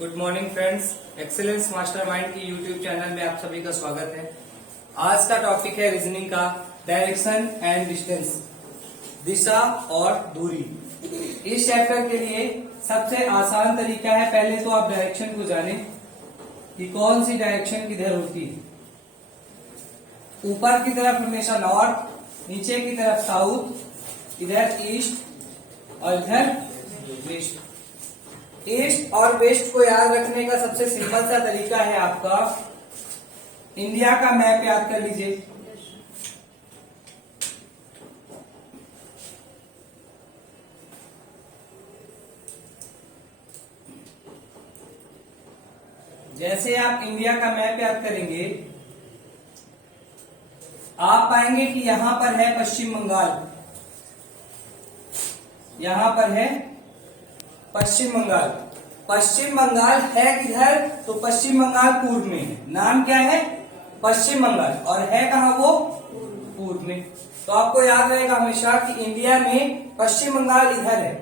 Good morning friends, excellence mastermind की YouTube channel में आप सभी का स्वागत है। आज का टॉपिक है रीजनिंग का डायरेक्शन एंड डिस्टेंस, दिशा और दूरी। इस चैप्टर के लिए सबसे आसान तरीका है, पहले तो आप डायरेक्शन को जाने कि कौन सी डायरेक्शन किधर होती है। ऊपर की तरफ हमेशा नॉर्थ, नीचे की तरफ साउथ, इधर ईस्ट और इधर वेस्ट। ईस्ट और वेस्ट को याद रखने का सबसे सिंपल सा तरीका है आपका इंडिया का मैप याद कर लीजिए। जैसे आप इंडिया का मैप याद करेंगे, आप पाएंगे कि यहां पर है पश्चिम बंगाल, यहां पर है पश्चिम बंगाल। पश्चिम बंगाल है किधर? तो पश्चिम बंगाल पूर्व में है। नाम क्या है? पश्चिम बंगाल। और है कहाँ वो? पूर्व में। तो आपको याद रहेगा हमेशा कि इंडिया में पश्चिम बंगाल इधर है,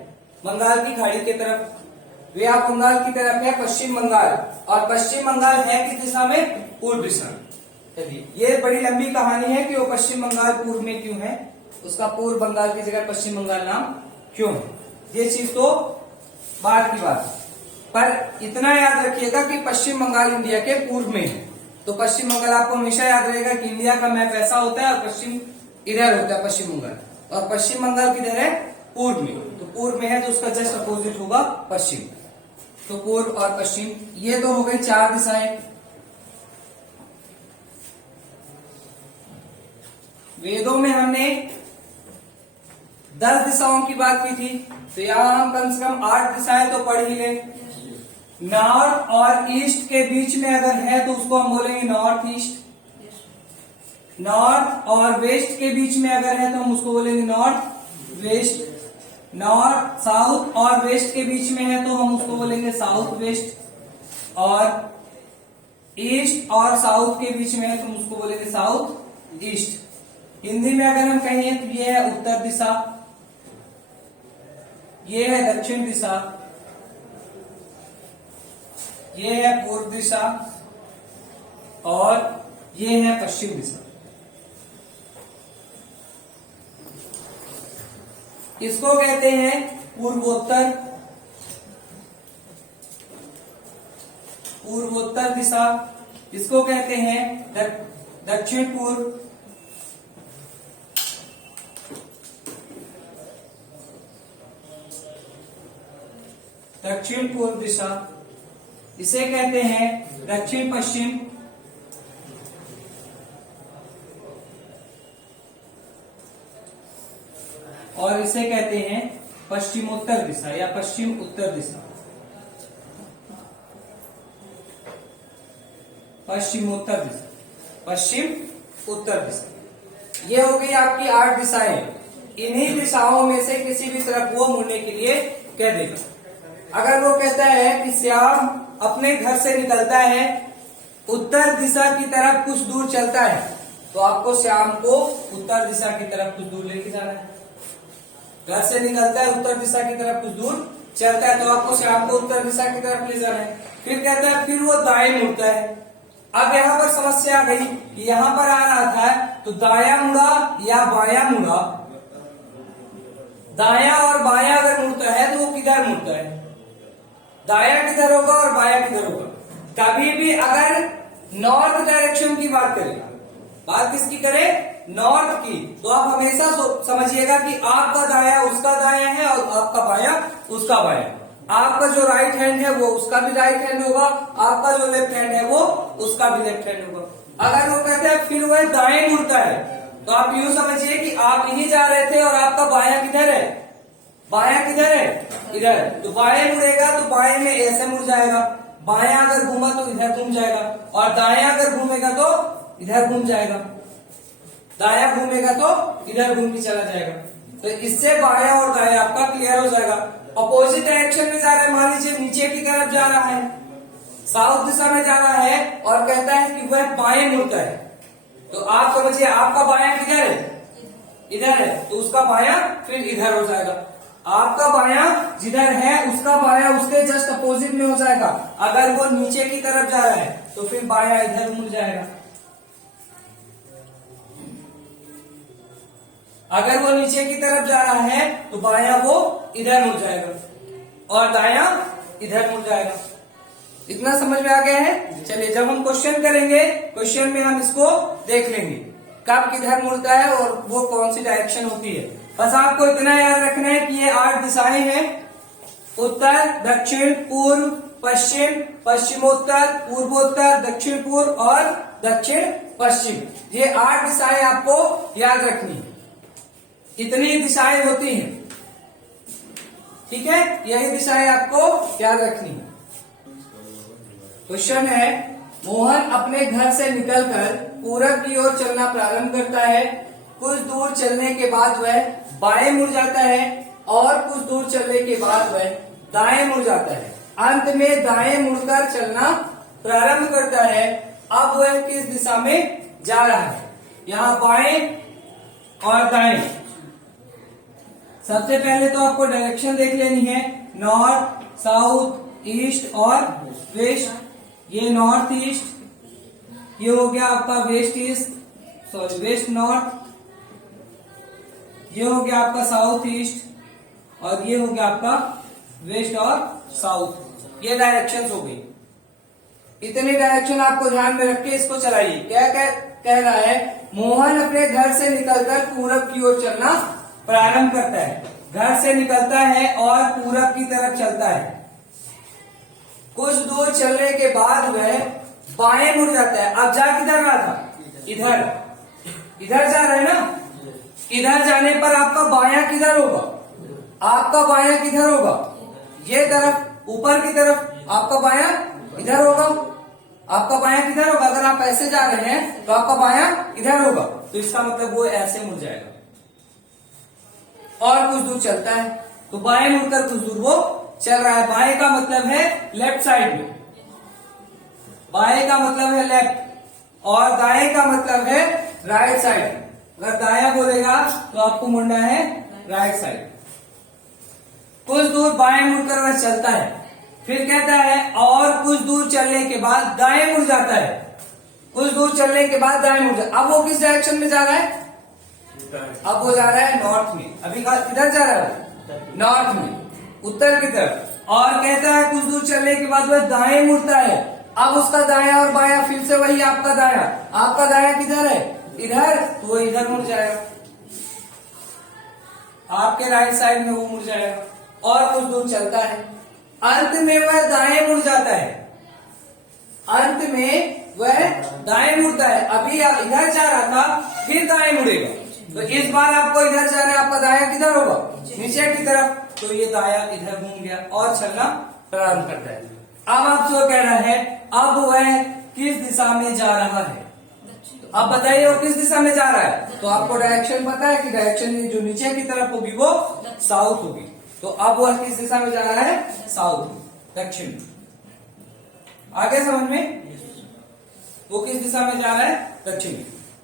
बंगाल की खाड़ी की तरफ। वे आप बंगाल की तरफ है पश्चिम बंगाल, और पश्चिम बंगाल है किस दिशा में? पूर्व दिशा में। चलिए, ये बड़ी लंबी कहानी है कि वो पश्चिम बंगाल पूर्व में क्यों है, उसका पूर्व बंगाल की जगह पश्चिम बंगाल नाम क्यों है, ये चीज तो बाद की बात। पर इतना याद रखिएगा कि पश्चिम बंगाल इंडिया के पूर्व में है। तो पश्चिम बंगाल आपको हमेशा याद रहेगा कि इंडिया का मैप ऐसा होता है और पश्चिम इधर होता है पश्चिम बंगाल, और पश्चिम बंगाल किधर है? पूर्व में। तो पूर्व में है तो उसका जस्ट अपोजिट होगा पश्चिम। तो पूर्व और पश्चिम ये तो हो गई चार दिशाएं। वेदों में हमने 10 दिशाओं की बात की थी, तो यहां हम कम से कम 8 दिशाएं तो पढ़ ही लें। नॉर्थ और ईस्ट के बीच में अगर है तो उसको हम बोलेंगे नॉर्थ ईस्ट। नॉर्थ और वेस्ट के बीच में अगर है तो हम उसको बोलेंगे नॉर्थ वेस्ट। नॉर्थ साउथ और वेस्ट के बीच में है तो हम उसको बोलेंगे साउथ वेस्ट। और ईस्ट और साउथ के बीच में है तो हम उसको बोलेंगे साउथ ईस्ट। हिंदी में अगर हम कहें तो ये है उत्तर दिशा, ये है दक्षिण दिशा, ये है पूर्व दिशा और ये है पश्चिम दिशा। इसको कहते हैं पूर्वोत्तर, पूर्वोत्तर दिशा। इसको कहते हैं दक्षिण पूर्व, दक्षिण पूर्व दिशा। इसे कहते हैं दक्षिण पश्चिम, और इसे कहते हैं पश्चिमोत्तर दिशा या पश्चिम उत्तर दिशा। पश्चिमोत्तर दिशा, पश्चिम उत्तर दिशा। ये हो गई आपकी 8 दिशाएं। इन्हीं दिशाओं में से किसी भी तरफ वो मुड़ने के लिए कह देगा। अगर वो कहता है कि श्याम अपने घर से निकलता है, उत्तर दिशा की तरफ कुछ दूर चलता है, तो आपको श्याम को उत्तर दिशा की तरफ कुछ दूर लेके जाना है। घर से निकलता है, उत्तर दिशा की तरफ कुछ दूर चलता है, तो आपको श्याम को उत्तर दिशा की तरफ ले जाना है। फिर कहता है फिर वो दाएं मुड़ता है। अब यहाँ पर समस्या आ गई कि यहाँ पर आ रहा था तो दायां मुड़ा या बायां मुड़ा। दायां और बायां अगर मुड़ता है तो वो किधर मुड़ता है? दायां किधर होगा और बायां किधर होगा? कभी भी अगर नॉर्थ डायरेक्शन की बात करें, बात किसकी करें? नॉर्थ की, तो आप हमेशा समझिएगा कि आपका दायां उसका दायां है और आपका बायां उसका बायां। आपका जो राइट हैंड है वो उसका भी राइट हैंड होगा, आपका जो लेफ्ट हैंड है वो उसका भी लेफ्ट हैंड होगा। अगर वो कहते हैं फिर वह दाएं मुड़ता है, तो आप यूं समझिए कि आप यहीं जा रहे थे और आपका बायां किधर है? बायां किधर है? इधर। तो बाएं मुड़ेगा तो बाएं में ऐसे मुड़ जाएगा, बायां अगर घूमा तो इधर घूम जाएगा, और दायां अगर घूमेगा तो इधर घूम जाएगा, दायां घूमेगा तो इधर घूम के चला जाएगा। तो इससे बायां और दायां आपका क्लियर हो जाएगा। अपोजिट डायरेक्शन में जा रहा है, मान लीजिए नीचे की तरफ जा रहा है, साउथ दिशा में जा रहा है और कहता है कि वह बाएं मुड़ता है, तो आप समझिए आपका बायां किधर है? इधर है, तो उसका बायां फिर इधर हो जाएगा। आपका बायां जिधर है उसका बायां उसके जस्ट अपोजिट में हो जाएगा। अगर वो नीचे की तरफ जा रहा है तो फिर बायां इधर मुड़ जाएगा। अगर वो नीचे की तरफ जा रहा है तो बायां वो इधर मुड़ जाएगा और दायां इधर मुड़ जाएगा। इतना समझ में आ गया है? चलिए जब हम क्वेश्चन करेंगे, क्वेश्चन में हम इसको देख लेंगे कब किधर मुड़ता है और वो कौन सी डायरेक्शन होती है। बस आपको इतना याद रखना है कि ये 8 दिशाएं हैं, उत्तर, दक्षिण, पूर्व, पश्चिम, पश्चिमोत्तर, पूर्वोत्तर, दक्षिण पूर्व और दक्षिण पश्चिम। ये 8 दिशाएं आपको याद रखनी है। इतनी दिशाएं होती हैं, ठीक है? यही दिशाएं आपको याद रखनी है। क्वेश्चन है, मोहन अपने घर से निकलकर पूरब की ओर चलना प्रारंभ करता है। कुछ दूर चलने के बाद वह बाएं मुड़ जाता है और कुछ दूर चलने के बाद वह दाएं मुड़ जाता है। अंत में दाएं मुड़कर चलना प्रारंभ करता है। अब वह किस दिशा में जा रहा है? यहाँ बाएं और दाएं। सबसे पहले तो आपको डायरेक्शन देख लेनी है, नॉर्थ, साउथ, ईस्ट और वेस्ट। ये नॉर्थ ईस्ट, ये हो गया आपका west east, sorry west north, ये हो गया आपका साउथ ईस्ट और ये हो गया आपका वेस्ट और साउथ। ये डायरेक्शन हो गई। इतनी डायरेक्शन आपको ध्यान में रख के इसको चलाइए। क्या कह रहा है? मोहन अपने घर से निकलकर पूरब की ओर चलना प्रारंभ करता है। घर से निकलता है और पूरब की तरफ चलता है। कुछ दूर चलने के बाद वह बाएं मुड़ जाता है। अब जा किधर रहा था? इधर। इधर जा रहा है ना? इधर जाने पर आपका बायां किधर होगा? आपका बायां किधर होगा? ये तरफ, ऊपर की तरफ। आपका बायां इधर होगा। आपका बायां किधर होगा? अगर आप ऐसे जा रहे हैं तो आपका बायां इधर होगा, तो इसका मतलब वो ऐसे मुड़ जाएगा और कुछ दूर चलता है तो बाएं मुड़कर कुछ दूर वो चल रहा है। बाएं का मतलब है लेफ्ट साइड में, बाएं का मतलब है लेफ्ट और दाएं का मतलब है राइट साइड। अगर दायां बोलेगा तो आपको मुड़ना है राइट साइड। कुछ दूर बाएं मुड़कर वह चलता है। फिर कहता है और कुछ दूर चलने के बाद दाएं मुड़ जाता है। कुछ दूर चलने के बाद दाएं मुड़ जाता है। अब वो किस डायरेक्शन में जा रहा है? अब वो जा रहा है नॉर्थ में। अभी किधर जा रहा है? नॉर्थ में, उत्तर की तरफ। और कहता है कुछ दूर चलने के बाद वह दाएं मुड़ता है। अब उसका दायां और बायां फिर से वही आपका दायां। आपका दायां किधर है? इधर, तो वो इधर मुड़ जाएगा। आपके राइट साइड में वो मुड़ जाएगा और कुछ दूर चलता है। अंत में वह दाएं मुड़ जाता है। अंत में वह दाएं मुड़ता है। अभी इधर जा रहा था, फिर दाएं मुड़ेगा। तो इस बार आपको इधर जाना है। आपका दायां किधर होगा? नीचे की तरफ। तो ये दायां इधर घूम गया और चलना प्रारंभ करता है। अब आपसे कह रहा है अब वह किस दिशा में जा रहा है? अब बताइए वो किस दिशा में जा रहा है? तो आपको डायरेक्शन पता है कि डायरेक्शन जो नीचे की तरफ होगी वो साउथ होगी। तो अब वह किस दिशा में जा रहा है? साउथ, दक्षिण। आगे समझ में? वो किस दिशा में जा रहा है? दक्षिण।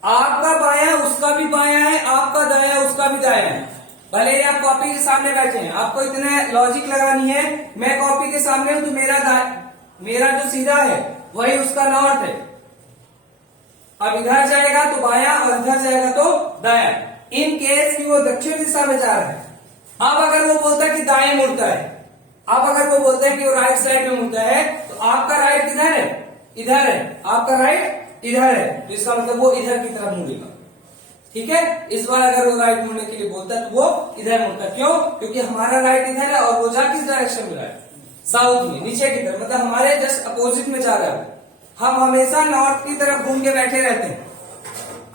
आपका बायां उसका भी बायां है, आपका दायां उसका भी दायां है। भले ही आप कॉपी के सामने बैठे हैं, आपको इतना लॉजिक लगानी है। मैं कॉपी के सामने हूं तो मेरा जो सीधा है वही उसका नॉर्थ है। अब इधर जाएगा तो बायां और इधर जाएगा तो दायां। इन केस की वो दक्षिण दिशा में जा रहा है। अब अगर वो बोलता है कि दाएं मुड़ता है, अब अगर वो बोलता है कि वो राइट साइड में मुड़ता है, तो आपका राइट किधर है? इधर है। आपका राइट इधर है, तो इसका मतलब वो इधर की तरफ मुड़ेगा। ठीक है? इस बार अगर वो राइट मुड़ने के लिए बोलता है तो वो इधर मुड़ता है। क्यों? क्योंकि हमारा राइट इधर है और वो जा किस डायरेक्शन में रहा है? साउथ में, नीचे की तरफ। मतलब हमारे जस्ट अपोजिट में जा रहा है। हम हमेशा नॉर्थ की तरफ घूम के बैठे रहते हैं।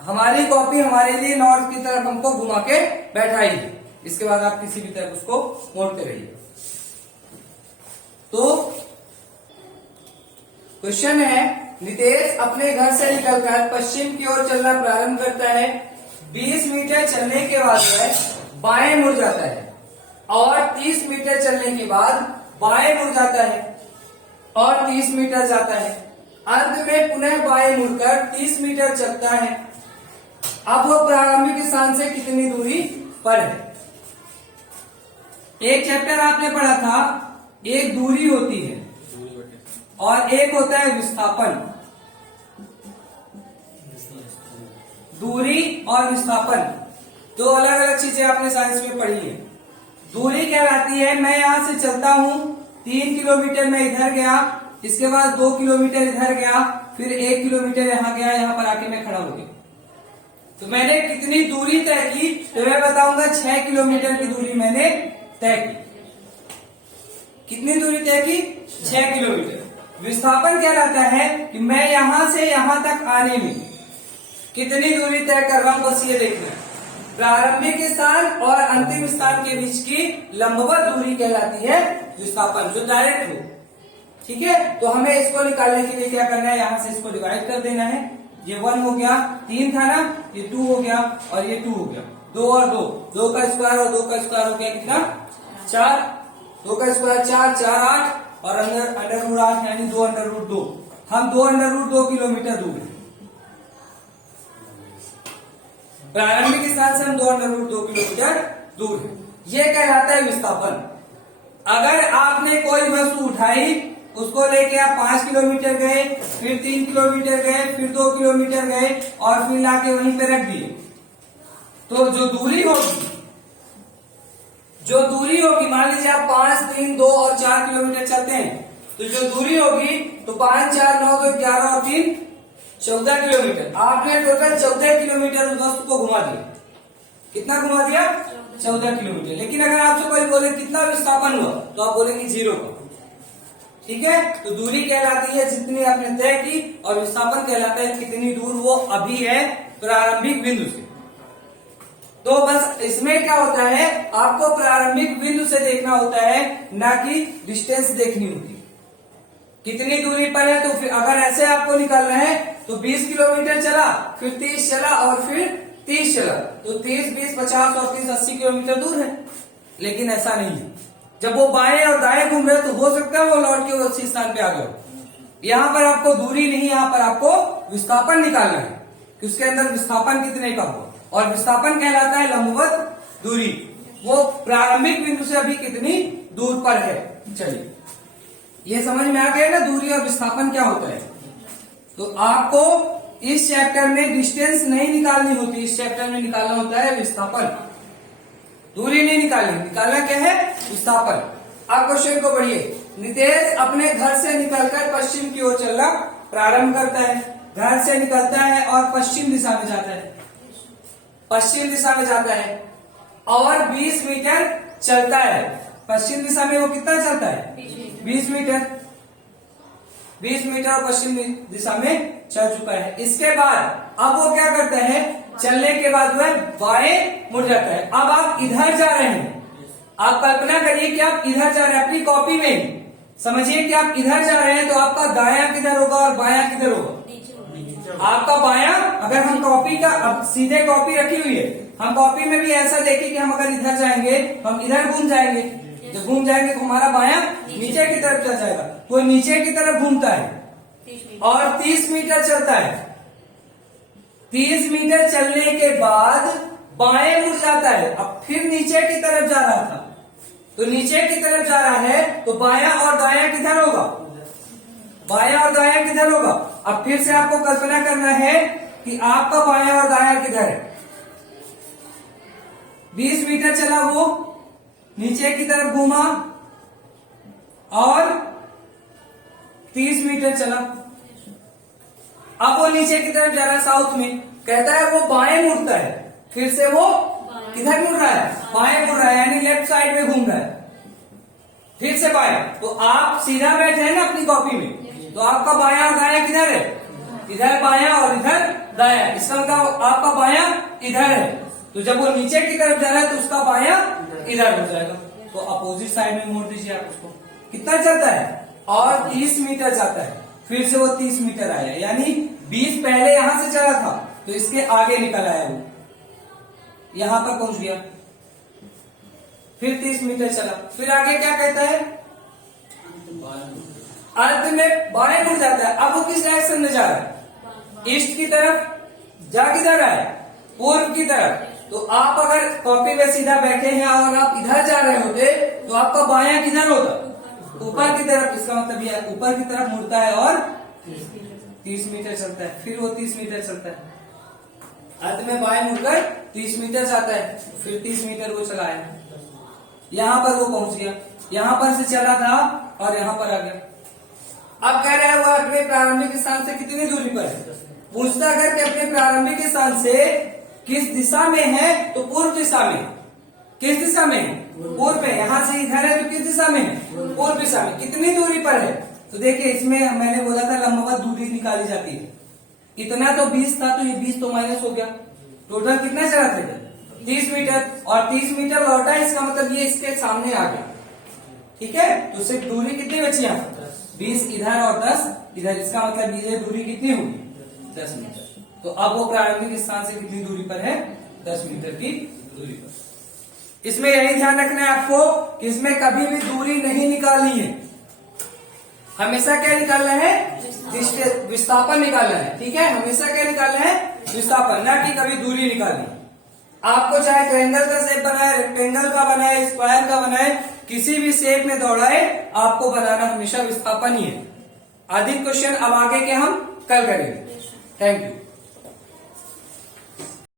हमारी कॉपी हमारे लिए नॉर्थ की तरफ हमको घुमा के बैठाई है। इसके बाद आप किसी भी तरफ उसको मोड़ते रहिए। तो क्वेश्चन है, नितेश अपने घर से निकलकर पश्चिम की ओर चलना प्रारंभ करता है। 20 मीटर चलने के बाद वह बाएं मुड़ जाता है और 30 मीटर चलने के बाद बाएं मुड़ जाता है और 30 मीटर जाता है। अंत में पुनः बाएं मुड़कर 30 मीटर चलता है। अब वो प्रारंभिक स्थान से कितनी दूरी पर है? एक चैप्टर आपने पढ़ा था, एक दूरी होती है और एक होता है विस्थापन। दूरी और विस्थापन दो अलग अलग चीजें आपने साइंस में पढ़ी है। दूरी कहलाती है, मैं यहां से चलता हूं 3 किलोमीटर मैं इधर गया, इसके बाद 2 किलोमीटर इधर गया, फिर 1 किलोमीटर यहां गया, यहां पर आके मैं खड़ा हो गया। तो मैंने कितनी दूरी तय की, तो मैं बताऊंगा 6 किलोमीटर की दूरी मैंने तय की। कितनी दूरी तय की? 6 किलोमीटर। विस्थापन कहलाता है कि मैं यहां से यहां तक आने में कितनी दूरी तय कर रहा हूं, बस ये देखना है। प्रारंभिक स्थान और अंतिम स्थान के बीच की लंबवत दूरी कहलाती है विस्थापन, जो डायरेक्ट हो। ठीक है, तो हमें इसको निकालने के लिए क्या करना है, यहां से इसको डिवाइड कर देना है। ये 1 हो गया, 3 था ना, ये 2 हो गया और ये 2 हो गया। 2 और 2, 2 का स्क्वायर और 2 का स्क्वायर हो गया कितना? 4। 2 का स्क्वायर 4, 4 8 और अंडर रूट 8 यानी 2 अंडर रूट 2। हम 2 अंडर रूट 2 किलोमीटर दूर है। प्रारंभिक स्थान से हम 2 अंडर रूट 2 किलोमीटर दूर है। यह कहलाता है विस्थापन। अगर आपने कोई वस्तु उठाई, उसको लेके आप 5 किलोमीटर गए, फिर 3 किलोमीटर गए, फिर 2 किलोमीटर गए और फिर लाके वहीं पे रख दिए, तो जो दूरी होगी, मान लीजिए आप 5, 3, 2 और 4 किलोमीटर चलते हैं, तो जो दूरी होगी तो 5, 4, 9, 2, 11 और 3 14 किलोमीटर। आपने टोटल 14 किलोमीटर उस वस्तु को घुमा दिया। कितना घुमा दिया? 14 किलोमीटर। लेकिन अगर आपसे कोई बोले कितना विस्थापन हुआ, तो आप बोलेंगे 0 का। ठीक है, तो दूरी कहलाती है जितनी आपने तय की, और विस्थापन कहलाता है कितनी दूर वो अभी है प्रारंभिक बिंदु से। तो बस इसमें क्या होता है, आपको प्रारंभिक बिंदु से देखना होता है, ना कि डिस्टेंस देखनी होती है कितनी दूरी पर है। तो फिर अगर ऐसे आपको निकालना है तो 20 किलोमीटर चला, फिर 30 चला और फिर 30 चला, तो 30, 20, 50 और 30 80 किलोमीटर दूर है। लेकिन ऐसा नहीं है, जब वो बाएं और दाएं घूम रहे तो हो सकता है वो लौट के उसी स्थान पे आ गए। यहाँ पर आपको दूरी नहीं, यहाँ पर आपको विस्थापन निकालना है कि उसके अंदर विस्थापन कितने का हो। और विस्थापन कहलाता है लंबवत दूरी, वो प्रारंभिक बिंदु से अभी कितनी दूर पर है। चलिए, ये समझ में आ गया ना दूरी और विस्थापन क्या होता है। तो आपको इस चैप्टर में डिस्टेंस नहीं निकालनी होती, इस चैप्टर में निकालना होता है विस्थापन। दूरी नहीं निकालनी, निकालना क्या है? विस्थापन। आप क्वेश्चन को पढ़िए। नितेश अपने घर से निकलकर पश्चिम की ओर चलना प्रारंभ करता है। घर से निकलता है और पश्चिम दिशा में जाता है, पश्चिम दिशा में जाता है और 20 मीटर चलता है। पश्चिम दिशा में वो कितना चलता है? 20 मीटर। 20 मीटर और पश्चिम दिशा में चल चुका है। इसके बाद अब वो क्या करता है, चलने के बाद वह बाएं मुड़ जाता है। अब आप इधर जा रहे हैं, आप कल्पना करिए कि आप इधर जा रहे हैं, अपनी कॉपी में समझिए कि आप इधर जा रहे हैं, तो आपका दायां किधर होगा और बायां किधर होगा? आपका बायां, अगर हम कॉपी का, अब सीधे कॉपी रखी हुई है, हम कॉपी में भी ऐसा देखें कि हम अगर इधर जाएंगे हम इधर घूम जाएंगे, जब घूम जाएंगे तो हमारा बायां नीचे की तरफ चल जाएगा। वो नीचे की तरफ घूमता है और 30 मीटर चलता है। 30 मीटर चलने के बाद बाएं मुड़ जाता है। अब फिर नीचे की तरफ जा रहा था, तो नीचे की तरफ जा रहा है, तो बायां और दायां किधर होगा? बायां और दायां किधर होगा? अब फिर से आपको कल्पना करना है कि आपका बायां और दायां किधर है। 20 मीटर चला, वो नीचे की तरफ घूमा और 30 मीटर चला। अब वो नीचे की तरफ जा रहा है, साउथ में। कहता है वो बाएं मुड़ता है, फिर से वो किधर मुड़ रहा है? बाएं मुड़ रहा है, यानी लेफ्ट साइड में घूम रहा है, फिर से बाएं। तो आप सीधा बैठे हैं ना अपनी कॉपी में, तो आपका बायां और दायां किधर है? इधर बायां और इधर दायां। इसका मतलब आपका बायां इधर है, तो जब वो नीचे की तरफ जा रहा है तो उसका बायां इधर हो जाएगा। तो अपोजिट साइड में मोड़ दीजिए आप उसको। कितना चलता है? और 30 मीटर जाता है, फिर से वो 30 मीटर आया, यानी 20 पहले यहां से चला था तो इसके आगे निकल आया, वो यहां पर पहुंच गया, फिर 30 मीटर चला, फिर आगे क्या कहता है? अंत में बाएं मुड़ जाता है। अब वो किस डायरेक्शन में जा रहा है? ईस्ट की तरफ। जा किधर रहा है? पूर्व की तरफ। तो आप अगर कॉपी में सीधा बैठे हैं और आप इधर जा रहे होते तो आपका बायां किधर होता, ऊपर की तरफ। इसका मतलब ये ऊपर की तरफ मुड़ता है और 30 मीटर चलता है, फिर वो 30 मीटर चलता है। अंत में बाएं मुड़कर 30 मीटर जाता है, फिर 30 मीटर वो चला है, यहां पर वो पहुंच गया, यहां पर से चला था और यहां पर आ गया। अब कह रहे हैं वो अपने प्रारंभिक स्थान से कितनी दूरी पर है, पूछता करके अपने प्रारंभिक स्थान से किस दिशा में है, तो पूर्व दिशा में। किस दिशा में है, पूर्व में। यहां से इधर है तो किस दिशा में है, पूर्व दिशा में। कितनी दूरी पर है, तो देखिए इसमें मैंने बोला था लंबवत दूरी निकाली जाती है। इतना तो 20 था, तो ये 20 तो माइनस हो गया, टोटल कितना चला था, 30 मीटर। और 30 मीटर लौटा, इसका मतलब ये इसके सामने आ गया, ठीक है। तो सिर्फ दूरी कितनी बची यहाँ, 20 इधर और 10 इधर, इसका मतलब ये दूरी कितनी होगी, 10 मीटर। तो अब वो प्रारंभिक स्थान से कितनी दूरी पर है, 10 मीटर की दूरी पर। इसमें यही ध्यान रखना है आपको कि इसमें कभी भी दूरी नहीं निकालनी है, हमेशा क्या निकालना है, विस्थापन निकालना है, ठीक है। हमेशा क्या निकालना है, विस्थापन, ना कि कभी दूरी निकालनी। आपको चाहे ट्रायंगल का शेप बनाए, रेक्टेंगल का बनाए, स्क्वायर का बनाए, किसी भी शेप में दौड़ाए, आपको बनाना हमेशा विस्थापन ही है। अधिक क्वेश्चन अब आगे के हम कल करेंगे। Thank you.